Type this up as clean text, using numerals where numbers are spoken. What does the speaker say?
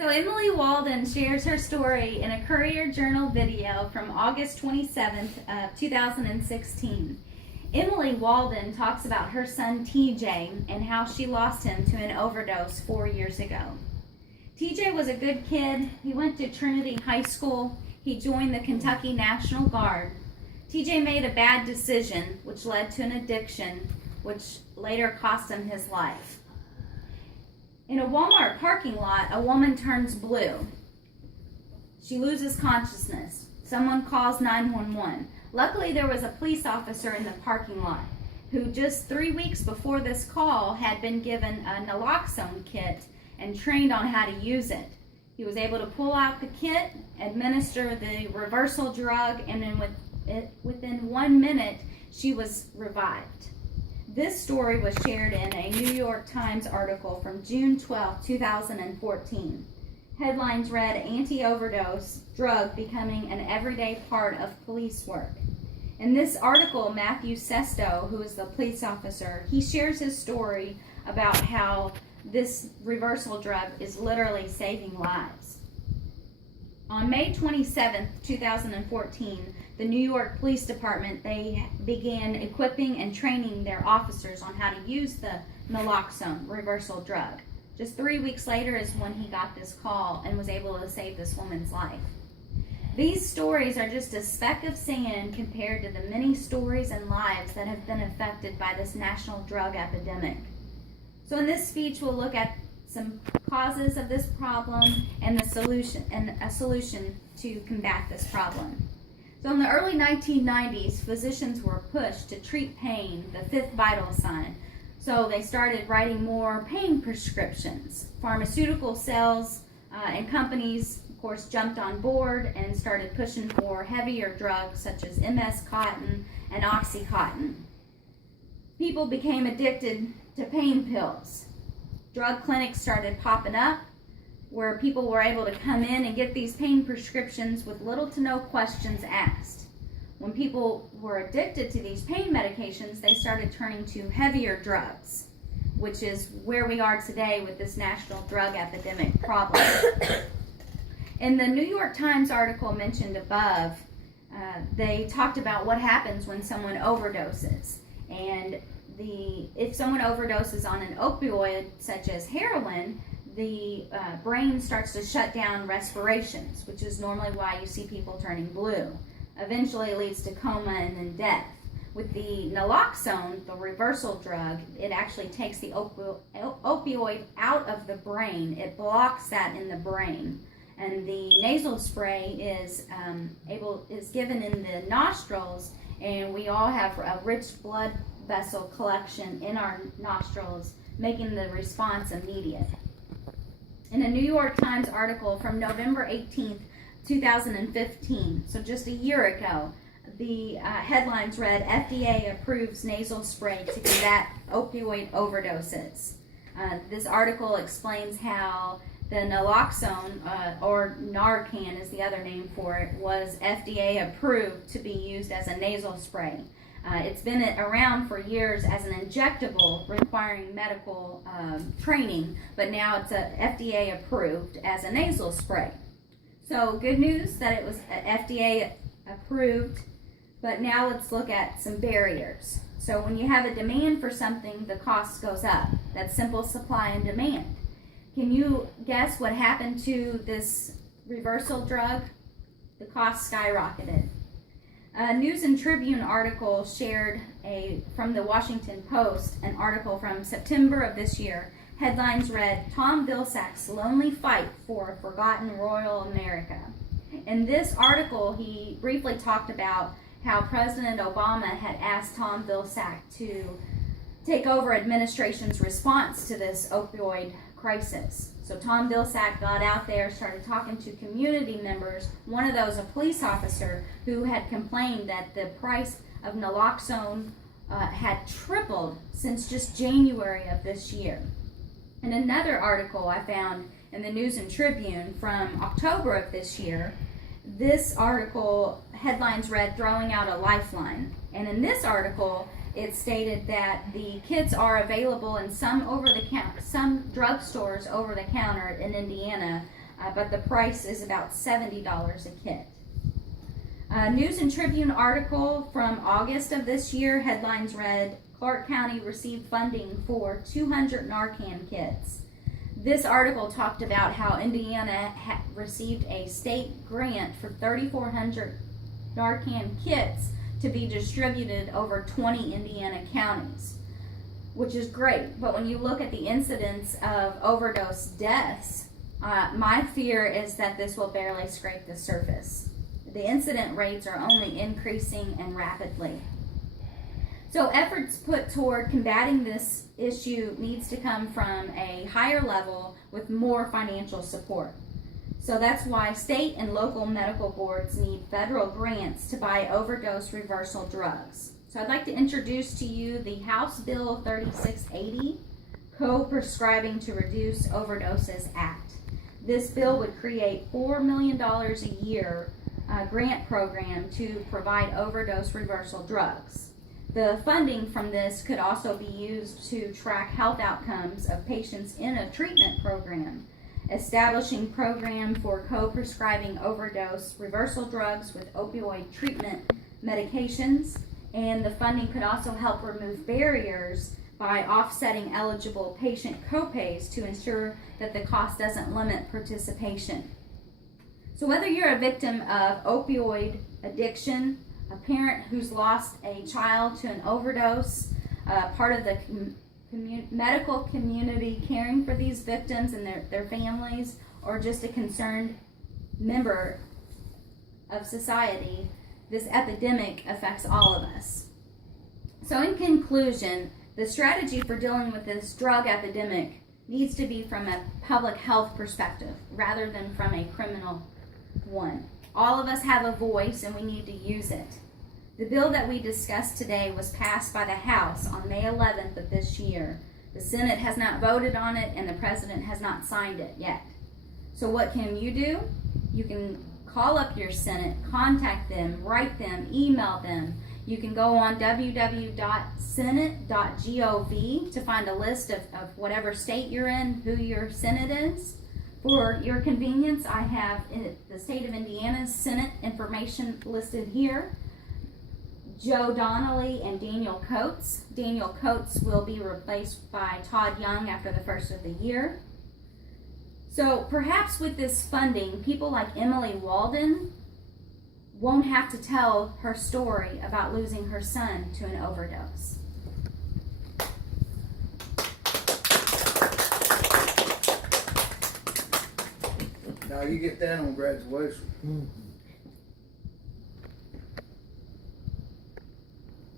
So Emily Walden shares her story in a Courier Journal video from August 27th, 2016. Emily Walden talks about her son TJ and how she lost him to an overdose 4 years ago. TJ was a good kid. He went to Trinity High School. He joined the Kentucky National Guard. TJ made a bad decision, which led to an addiction, which later cost him his life. In a Walmart parking lot, a woman turns blue. She loses consciousness. Someone calls 911. Luckily, there was a police officer in the parking lot who just 3 weeks before this call had been given a naloxone kit and trained on how to use it. He was able to pull out the kit, administer the reversal drug, and then within 1 minute, she was revived. This story was shared in a New York Times article from June 12, 2014. Headlines read, "Anti-overdose drug becoming an everyday part of police work." In this article, Matthew Sesto, who is the police officer, he shares his story about how this reversal drug is literally saving lives. On May 27, 2014, the New York Police Department, they began equipping and training their officers on how to use the naloxone reversal drug. Just 3 weeks later is when he got this call and was able to save this woman's life. These stories are just a speck of sand compared to the many stories and lives that have been affected by this national drug epidemic. So in this speech, we'll look at some causes of this problem and a solution to combat this problem. So in the early 1990s, physicians were pushed to treat pain, the fifth vital sign. So they started writing more pain prescriptions. Pharmaceutical sales and companies, of course, jumped on board and started pushing for heavier drugs such as MS-Contin and Oxycontin. People became addicted to pain pills. Drug clinics started popping up where people were able to come in and get these pain prescriptions with little to no questions asked. When people were addicted to these pain medications, they started turning to heavier drugs, which is where we are today with this national drug epidemic problem. In the New York Times article mentioned above, they talked about what happens when someone overdoses. And if someone overdoses on an opioid such as heroin, the brain starts to shut down respirations, which is normally why you see people turning blue. Eventually it leads to coma and then death. With the naloxone, the reversal drug, it actually takes the opioid out of the brain. It blocks that in the brain. And the nasal spray is given in the nostrils, and we all have a rich blood vessel collection in our nostrils, making the response immediate. In a New York Times article from November 18th, 2015, so just a year ago, the headlines read, "FDA approves nasal spray to combat opioid overdoses." This article explains how the naloxone, or Narcan is the other name for it, was FDA approved to be used as a nasal spray. It's been around for years as an injectable requiring medical training, but now it's FDA approved as a nasal spray. So good news that it was FDA approved, but now let's look at some barriers. So when you have a demand for something, the cost goes up. That's simple supply and demand. Can you guess what happened to this reversal drug? The cost skyrocketed. A News and Tribune article shared from the Washington Post, an article from September of this year. Headlines read, "Tom Vilsack's Lonely Fight for a Forgotten Royal America." In this article, he briefly talked about how President Obama had asked Tom Vilsack to take over administration's response to this opioid crisis. So Tom Vilsack got out there, started talking to community members, one of those a police officer who had complained that the price of naloxone had tripled since just January of this year. In another article I found in the News and Tribune from October of this year, this article headlines read, "Throwing out a Lifeline." And in this article, it stated that the kits are available in some drugstores over the counter in Indiana but the price is about $70 a kit. News and Tribune article from August of this year, headlines read, Clark County received funding for 200 Narcan kits. This article talked about how Indiana received a state grant for 3,400 Narcan kits to be distributed over 20 Indiana counties, which is great. But when you look at the incidence of overdose deaths, my fear is that this will barely scrape the surface. The incident rates are only increasing and rapidly. So efforts put toward combating this issue needs to come from a higher level with more financial support. So that's why state and local medical boards need federal grants to buy overdose reversal drugs. So I'd like to introduce to you the House Bill 3680, Co-Prescribing to Reduce Overdoses Act. This bill would create $4 million a year grant program to provide overdose reversal drugs. The funding from this could also be used to track health outcomes of patients in a treatment program, establishing program for co-prescribing overdose reversal drugs with opioid treatment medications, and the funding could also help remove barriers by offsetting eligible patient copays to ensure that the cost doesn't limit participation. So whether you're a victim of opioid addiction, a parent who's lost a child to an overdose, part of the medical community caring for these victims and their families, or just a concerned member of society, this epidemic affects all of us. So in conclusion, the strategy for dealing with this drug epidemic needs to be from a public health perspective rather than from a criminal one. All of us have a voice and we need to use it. The bill that we discussed today was passed by the House on May 11th of this year. The Senate has not voted on it and the President has not signed it yet. So what can you do? You can call up your Senate, contact them, write them, email them. You can go on www.senate.gov to find a list of whatever state you're in, who your Senate is. For your convenience, I have the state of Indiana's Senate information listed here. Joe Donnelly and Daniel Coates. Daniel Coates will be replaced by Todd Young after the first of the year. So perhaps with this funding, people like Emily Walden won't have to tell her story about losing her son to an overdose. Now you get that on graduation.